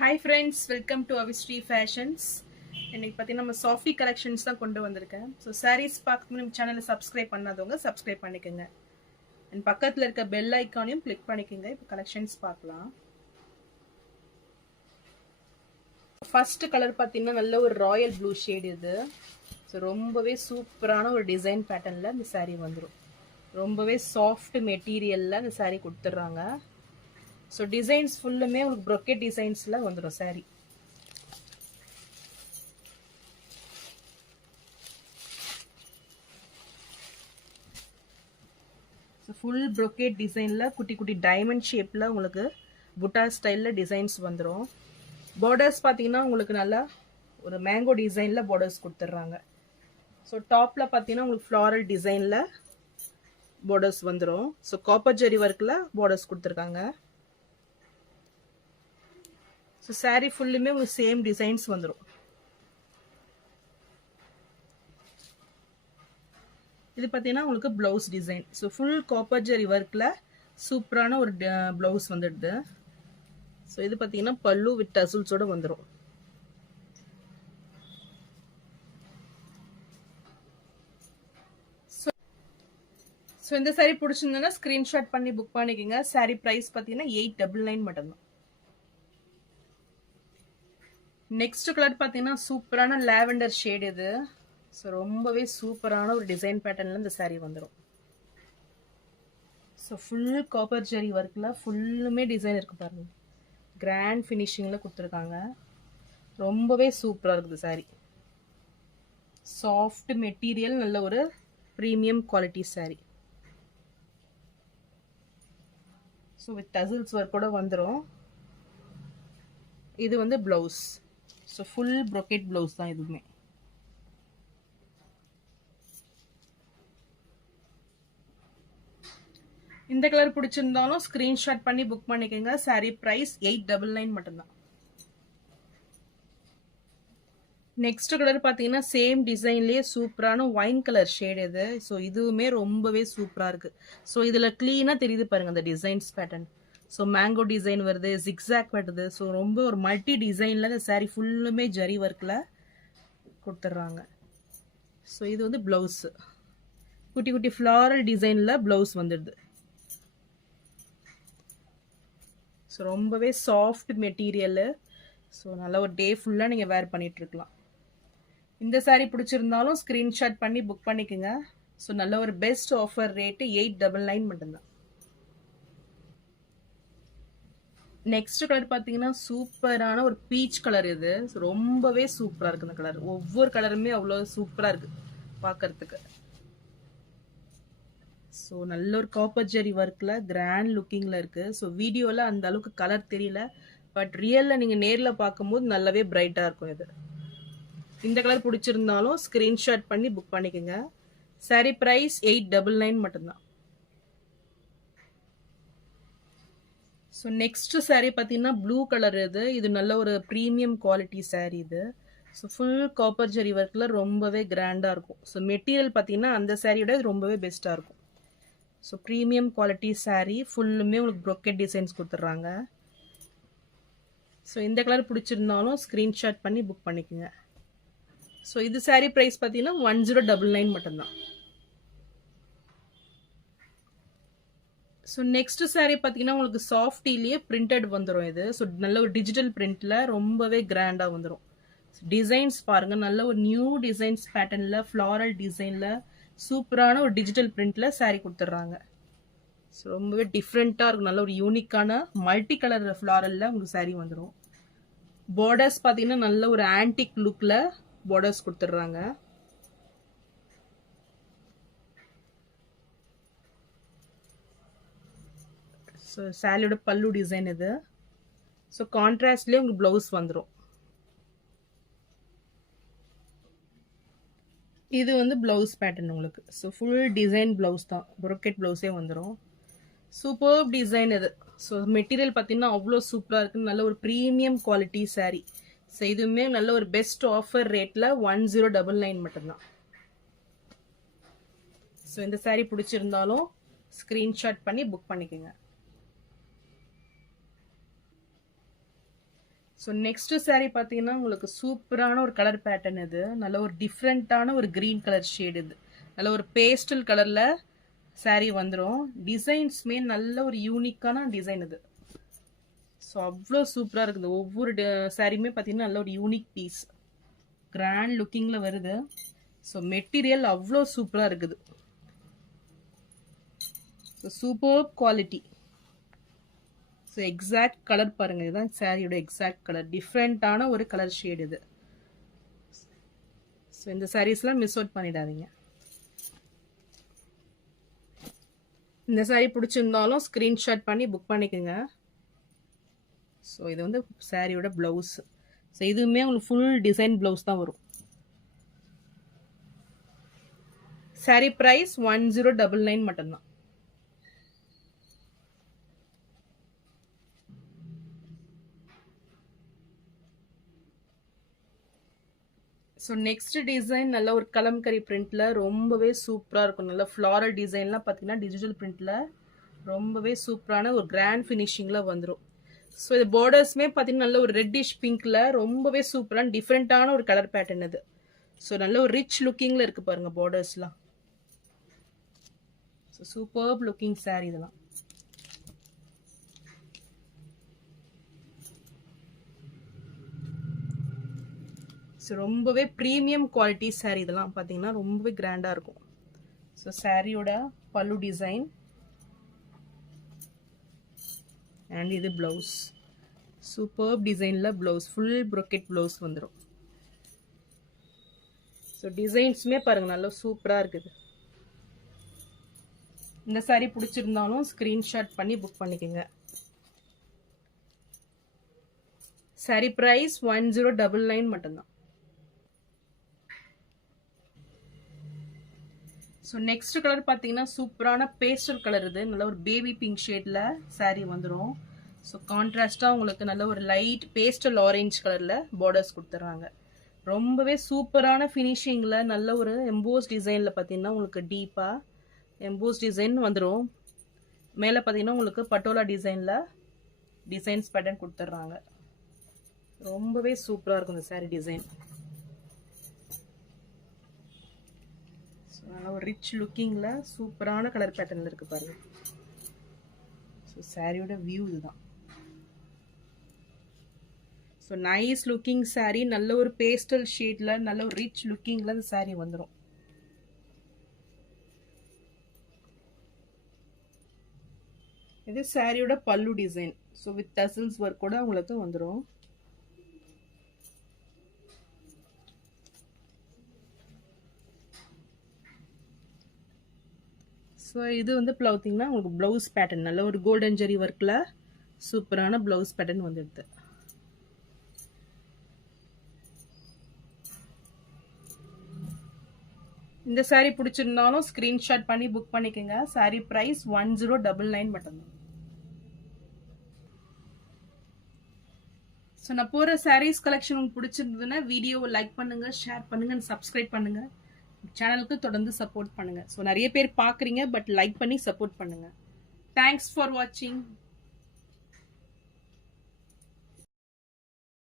Hi friends, welcome to Avistry Fashions. இன்னைக்கு பார்த்தீங்கன்னா நம்ம சாஃப்டி கலெக்ஷன்ஸ் தான் கொண்டு வந்திருக்கேன். ஸோ சாரீஸ் பார்க்கணும் நம்ம சேனலை சப்ஸ்கிரைப் பண்ணாதவங்க சப்ஸ்கிரைப் பண்ணிக்கோங்க. அண்ட் பக்கத்தில் இருக்க பெல் ஐக்கானையும் கிளிக் பண்ணிக்கோங்க. இப்போ கலெக்ஷன்ஸ் பார்க்கலாம். ஃபர்ஸ்ட் கலர் பார்த்தீங்கன்னா நல்ல ஒரு ராயல் ப்ளூ ஷேட் இது. ஸோ ரொம்பவே சூப்பரான ஒரு டிசைன் பேட்டர்னில் இந்த சாரீ வந்துடும். ரொம்பவே சாஃப்ட் மெட்டீரியலில் இந்த சாரீ கொடுத்துட்றாங்க. ஸோ டிசைன்ஸ் ஃபுல்லுமே உங்களுக்கு ப்ரொக்கெட் டிசைன்ஸில் வந்துடும் சாரீ. ஸோ ஃபுல் ப்ரொக்கேட் டிசைனில் குட்டி குட்டி டைமண்ட் ஷேப்பில் உங்களுக்கு புட்டா ஸ்டைலில் டிசைன்ஸ் வந்துடும். பார்டர்ஸ் பார்த்தீங்கன்னா உங்களுக்கு நல்லா ஒரு மேங்கோ டிசைனில் பார்டர்ஸ் கொடுத்துட்றாங்க. ஸோ டாப்பில் பார்த்தீங்கன்னா உங்களுக்கு ஃப்ளாரல் டிசைனில் பார்டர்ஸ் வந்துடும். ஸோ காப்பர் ஜெரி ஒர்க்கில் பார்டர்ஸ் கொடுத்துருக்காங்க. ஸோ சாரீ ஃபுல்லுமே உங்களுக்கு சேம் டிசைன்ஸ் வந்துடும். இது பார்த்தீங்கன்னா உங்களுக்கு blouse design. So full copper zari ஒர்க்கில் சூப்பரான ஒரு ப்ளவுஸ் வந்துடுது. ஸோ இது பார்த்தீங்கன்னா பல்லு வித் டசல்ஸோட வந்துடும். ஸோ இந்த சாரீ பிடிச்சிருந்தோன்னா ஸ்க்ரீன்ஷாட் பண்ணி புக் பண்ணிக்கோங்க. சாரீ ப்ரைஸ் பார்த்தீங்கன்னா 899 மட்டும்தான். நெக்ஸ்ட் கலர் பார்த்தீங்கன்னா சூப்பரான லாவெண்டர் ஷேட் இது. ஸோ ரொம்பவே சூப்பரான ஒரு டிசைன் பேட்டர்னில் இந்த சாரீ வந்துடும். ஸோ ஃபுல் காப்பர் ஜெரி ஒர்க்கில் ஃபுல்லுமே டிசைன் இருக்குது பாருங்கள். கிராண்ட் ஃபினிஷிங்கில் கொடுத்துருக்காங்க. ரொம்பவே சூப்பராக இருக்குது சாரீ. சாஃப்ட் மெட்டீரியல், நல்ல ஒரு premium quality sari. So with tassels ஒர்க்கோட வந்துடும். இது வந்து blouse. So full brocade blouse தான் இதுவுமே. இந்த கலர் பிடிச்சிருந்தாலும் ஸ்க்ரீன்ஷாட் பண்ணி புக் பண்ணிக்கோங்க. சாரீ ப்ரைஸ் 899 மட்டும்தான். நெக்ஸ்ட் கலர் பார்த்தீங்கன்னா சேம் டிசைன்லேயே சூப்பரான ஒயின் கலர் ஷேட் இது. ஸோ இதுவுமே ரொம்பவே சூப்பராக இருக்குது. ஸோ இதில் க்ளீனாக தெரியுது பாருங்கள் அந்த designs pattern. So mango design வருது, ஜிக்ஸாக் வருது. ஸோ ரொம்ப ஒரு மல்டி டிசைனில் இந்த சாரீ ஃபுல்லுமே ஜரி ஒர்க்கில் கொடுத்துட்றாங்க. ஸோ இது வந்து ப்ளவுஸு. குட்டி குட்டி ஃப்ளாரல் டிசைனில் ப்ளவுஸ் வந்துடுது. ஸோ ரொம்பவே சாஃப்ட் மெட்டீரியலு. ஸோ நல்ல ஒரு டே ஃபுல்லாக நீங்கள் வேர் பண்ணிகிட்ருக்கலாம். இந்த சாரீ பிடிச்சிருந்தாலும் ஸ்க்ரீன்ஷாட் பண்ணி புக் பண்ணிக்கோங்க. ஸோ நல்ல ஒரு பெஸ்ட் ஆஃபர் ரேட்டு 899 மட்டும்தான். நெக்ஸ்ட் கலர் பார்த்தீங்கன்னா சூப்பரான ஒரு பீச் கலர் இது. ரொம்பவே சூப்பராக இருக்குது இந்த கலர். ஒவ்வொரு கலருமே அவ்வளோ சூப்பராக இருக்குது பார்க்கறதுக்கு. ஸோ நல்ல ஒரு காப்பர் ஜெரி ஒர்க்கில் கிராண்ட் லுக்கிங்கில் இருக்குது. ஸோ வீடியோவில் அந்த அளவுக்கு கலர் தெரியல, பட் ரியலில் நீங்கள் நேரில் பார்க்கும்போது நல்லாவே பிரைட்டாக இருக்கும் இது. இந்த கலர் பிடிச்சிருந்தாலும் ஸ்க்ரீன்ஷாட் பண்ணி புக் பண்ணிக்கோங்க. சாரீ ப்ரைஸ் 899 மட்டும்தான். ஸோ நெக்ஸ்ட் சாரீ பார்த்தீங்கன்னா ப்ளூ கலர் இது. இது நல்ல ஒரு ப்ரீமியம் குவாலிட்டி சாரீ இது. ஸோ ஃபுல் காப்பர் ஜெரி ஒர்க்கில் ரொம்பவே கிராண்டாக இருக்கும். ஸோ மெட்டீரியல் பார்த்தீங்கன்னா அந்த சாரியோட ரொம்பவே பெஸ்ட்டாக இருக்கும். ஸோ ப்ரீமியம் குவாலிட்டி சாரீ ஃபுல்லுமே உங்களுக்கு ப்ரொக்கெட் டிசைன்ஸ் கொடுத்துட்றாங்க. ஸோ இந்த கலர் பிடிச்சிருந்தாலும் ஸ்க்ரீன்ஷாட் பண்ணி புக் பண்ணிக்கோங்க. ஸோ இது சாரீ ப்ரைஸ் பார்த்தீங்கன்னா 1099 மட்டும்தான். ஸோ நெக்ஸ்ட் சாரீ பார்த்தீங்கன்னா உங்களுக்கு சாஃப்டிலேயே பிரிண்டட் வந்துடும் இது. ஸோ நல்ல ஒரு டிஜிட்டல் பிரிண்டில் ரொம்பவே கிராண்டாக வந்துடும். டிசைன்ஸ் பாருங்கள், நல்ல ஒரு நியூ டிசைன்ஸ் பேட்டர்னில் ஃப்ளாரல் டிசைனில் சூப்பரான ஒரு டிஜிட்டல் பிரிண்டில் சாரீ கொடுத்துட்றாங்க. ஸோ ரொம்பவே டிஃப்ரெண்ட்டாக இருக்கும். நல்ல ஒரு யூனிக்கான மல்டி கலர் ஃப்ளாரலில் உங்களுக்கு சாரீ வந்துடும். பார்டர்ஸ் பார்த்தீங்கன்னா நல்ல ஒரு ஆன்டிக் லுக்கில் பார்டர்ஸ் கொடுத்துட்றாங்க. ஸோ சாரியோட பல்லு டிசைன் இது. ஸோ கான்ட்ராஸ்ட்லேயே உங்களுக்கு ப்ளவுஸ் வந்துடும். இது வந்து ப்ளவுஸ் பேட்டர்ன் உங்களுக்கு. ஸோ ஃபுல் டிசைன் ப்ளவுஸ் தான், ப்ரொக்கெட் ப்ளவுஸே வந்துடும். சூப்பர் டிசைன் இது. ஸோ மெட்டீரியல் பார்த்தீங்கன்னா அவ்வளோ சூப்பராக இருக்குது. நல்ல ஒரு ப்ரீமியம் குவாலிட்டி சாரீ. ஸோ இதுவுமே நல்ல ஒரு பெஸ்ட் ஆஃபர் ரேட்டில் 1099 மட்டும்தான். ஸோ இந்த சாரீ பிடிச்சிருந்தாலும் ஸ்க்ரீன்ஷாட் பண்ணி புக் பண்ணிக்கோங்க. ஸோ நெக்ஸ்ட் saree பார்த்தீங்கன்னா உங்களுக்கு சூப்பரான ஒரு கலர் பேட்டர்ன் இது. நல்ல ஒரு டிஃப்ரெண்ட்டான ஒரு க்ரீன் கலர் ஷேடு இது. நல்ல ஒரு பேஸ்டல் கலரில் saree வந்துடும். டிசைன்ஸுமே நல்ல ஒரு யூனிக்கான டிசைன் இது. ஸோ அவ்வளோ சூப்பராக இருக்குது. ஒவ்வொரு சாரியுமே பார்த்தீங்கன்னா நல்ல ஒரு யூனிக் பீஸ். கிராண்ட் லுக்கிங்கில் வருது. ஸோ மெட்டீரியல் அவ்வளோ சூப்பராக இருக்குது. So super quality. So exact colour பாருங்கள், இதுதான் சாரியோட எக்ஸாக்ட் கலர். டிஃப்ரெண்ட்டான ஒரு கலர் ஷேட் இது. ஸோ இந்த சாரீஸ்லாம் மிஸ் அவுட் பண்ணிடாதீங்க. இந்த சாரீ பிடிச்சிருந்தாலும் ஸ்க்ரீன்ஷாட் பண்ணி புக் பண்ணிக்கோங்க. ஸோ இது வந்து சாரியோட ப்ளவுஸ். ஸோ இதுவுமே உங்களுக்கு ஃபுல் டிசைன் ப்ளவுஸ் தான் வரும். சாரீ ப்ரைஸ் 1099 மட்டும்தான். ஸோ நெக்ஸ்ட் டிசைன் நல்ல ஒரு கலம்கரி பிரிண்ட்டில் ரொம்பவே சூப்பராக இருக்கும். நல்ல ஃப்ளாரல் டிசைன்லாம் பார்த்தீங்கன்னா டிஜிட்டல் பிரிண்ட்டில் ரொம்பவே சூப்பரான ஒரு கிராண்ட் ஃபினிஷிங்கில் வந்துடும். ஸோ இது பார்டர்ஸுமே பார்த்தீங்கன்னா நல்ல ஒரு ரெட்டிஷ் பிங்க்கில் ரொம்பவே சூப்பரான டிஃப்ரெண்ட்டான ஒரு கலர் பேட்டர்ன் இது. ஸோ நல்ல ஒரு ரிச் லுக்கிங்கில் இருக்குது பாருங்கள் பார்டர்ஸ்லாம். ஸோ சூப்பர்ப் லுக்கிங் சாரீ இதெல்லாம். ஸோ ரொம்பவே ப்ரீமியம் குவாலிட்டி சாரீ இதெல்லாம் பார்த்தீங்கன்னா ரொம்பவே கிராண்டாக இருக்கும். ஸோ சாரியோட பல்லு டிசைன் அண்ட் இது ப்ளவுஸ். சூப்பர்ப் டிசைனில் ப்ளவுஸ், ஃபுல் ப்ரொக்கெட் ப்ளவுஸ் வந்துடும். ஸோ டிசைன்ஸுமே பாருங்கள் நல்லா சூப்பராக இருக்குது. இந்த சாரீ பிடிச்சிருந்தாலும் ஸ்க்ரீன்ஷாட் பண்ணி புக் பண்ணிக்கோங்க. சாரீ ப்ரைஸ் 1099 மட்டும்தான். ஸோ நெக்ஸ்ட் கலர் பார்த்தீங்கன்னா சூப்பரான பேஸ்டல் கலர் இது. நல்ல ஒரு பேபி பிங்க் ஷேடில் சாரீ வந்துடும். ஸோ கான்ட்ராஸ்டாக உங்களுக்கு நல்ல ஒரு லைட் பேஸ்டல் ஆரஞ்ச் கலரில் பார்டர்ஸ் கொடுத்துட்றாங்க. ரொம்பவே சூப்பரான ஃபினிஷிங்கில் நல்ல ஒரு எம்போஸ் டிசைனில் பார்த்தீங்கன்னா உங்களுக்கு டீப்பாக எம்போஸ் டிசைன் வந்துடும். மேலே பார்த்தீங்கன்னா உங்களுக்கு பட்டோலா டிசைனில் டிசைன்ஸ் பேட்டர்ன் கொடுத்துட்றாங்க. ரொம்பவே சூப்பராக இருக்கும் இந்த சாரீ டிசைன். நல்ல ஒரு ரிச் லுக்கிங்கில் சூப்பரான கலர் பேட்டர்னில் இருக்குது பாருங்கள். ஸோ சாரியோட வியூ இதுதான். So nice looking sari. நல்ல ஒரு பேஸ்டல் ஷேடில் நல்ல ஒரு ரிச் லுக்கிங்கில் இந்த சாரீ வந்துடும். இது சாரியோட பல்லு design. So with tassels work கூட உங்களுக்கு வந்துடும். ஸோ இது வந்து பார்த்தீங்கன்னா உங்களுக்கு ப்ளவுஸ் பேட்டர்ன் நல்ல ஒரு கோல்டன் ஜெரி ஒர்க்கில் சூப்பரான ப்ளவுஸ் பேட்டர்ன் வந்துடுது. இந்த சாரீ பிடிச்சிருந்தாலும் ஸ்க்ரீன்ஷாட் பண்ணி புக் பண்ணிக்கோங்க. சாரீ ப்ரைஸ் 1099 மட்டும்தான். ஸோ நான் போகிற சாரீஸ் கலெக்ஷன் உங்களுக்கு பிடிச்சிருந்ததுன்னா வீடியோவை லைக் பண்ணுங்கள், ஷேர் பண்ணுங்கள், சப்ஸ்கிரைப் பண்ணுங்கள். சேனலுக்கு தொடர்ந்து சப்போர்ட் பண்ணுங்கள். ஸோ நிறைய பேர் பார்க்குறீங்க, பட் லைக் பண்ணி சப்போர்ட் பண்ணுங்கள். தேங்க்ஸ் ஃபார் வாட்சிங்.